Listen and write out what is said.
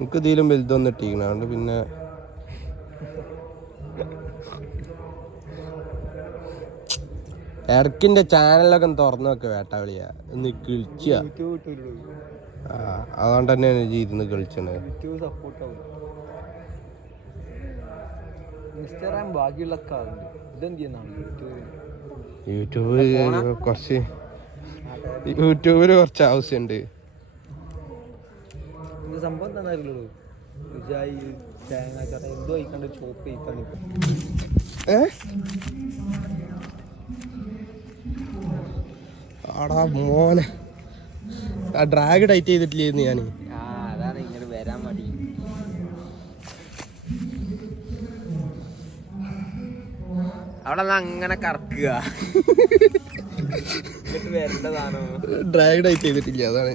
എനിക്ക് ഇതിലും വലുതൊന്നും ഇട്ടിരിക്കണം അതുകൊണ്ട് പിന്നെ ഇടക്കിന്റെ ചാനലൊക്കെ തുറന്നു വെക്ക വേട്ടാവിളിയാ ഒന്ന് കിളിച്ച അതുകൊണ്ട് തന്നെയാണ് ഇരുന്ന് കളിച്ചത്. യൂട്യൂബില് കുറച്ച് ആവശ്യമുണ്ട്. സംഭവം തന്നായിരുന്നുള്ളൂ എന്തോ കഴിക്കാണ്ട് ചോപ്പ് കഴിക്കാണ്ട് ആടാ മോനെ ആ ഡ്രാഗ് ടൈറ്റ് ചെയ്തിട്ടില്ലായിരുന്നു ഞാൻ. അതാണ് ഇങ്ങനെ വരാൻ മതി. അവിടെ അങ്ങനെ കറക്കുക വരേണ്ടതാണോ? ഡ്രാഗ് ടൈറ്റ് ചെയ്തിട്ടില്ല അതാണ്.